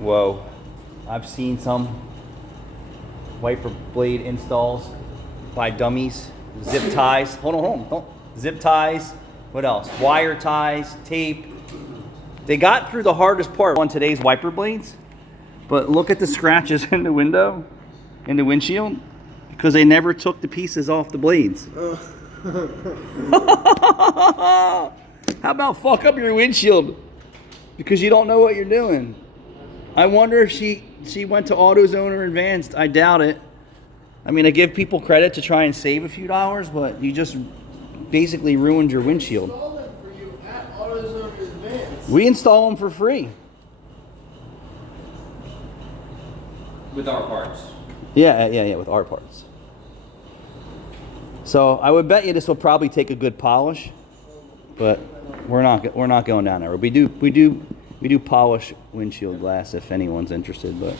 Whoa. I've seen some wiper blade installs by dummies. Zip ties. Hold on. Don't. Zip ties. What else? Wire ties, tape. They got through the hardest part on today's wiper blades, but look at the scratches in the window, in the windshield, because they never took the pieces off the blades. How about fuck up your windshield because you don't know what you're doing? I wonder if she went to AutoZone or Advanced. I doubt it. I mean, I give people credit to try and save a few dollars, but you just basically ruined your windshield. Install them for you at AutoZone or Advanced. We install them for free. With our parts. Yeah, with our parts. So I would bet you this will probably take a good polish, but we're not going down there. We do polish windshield glass if anyone's interested, but.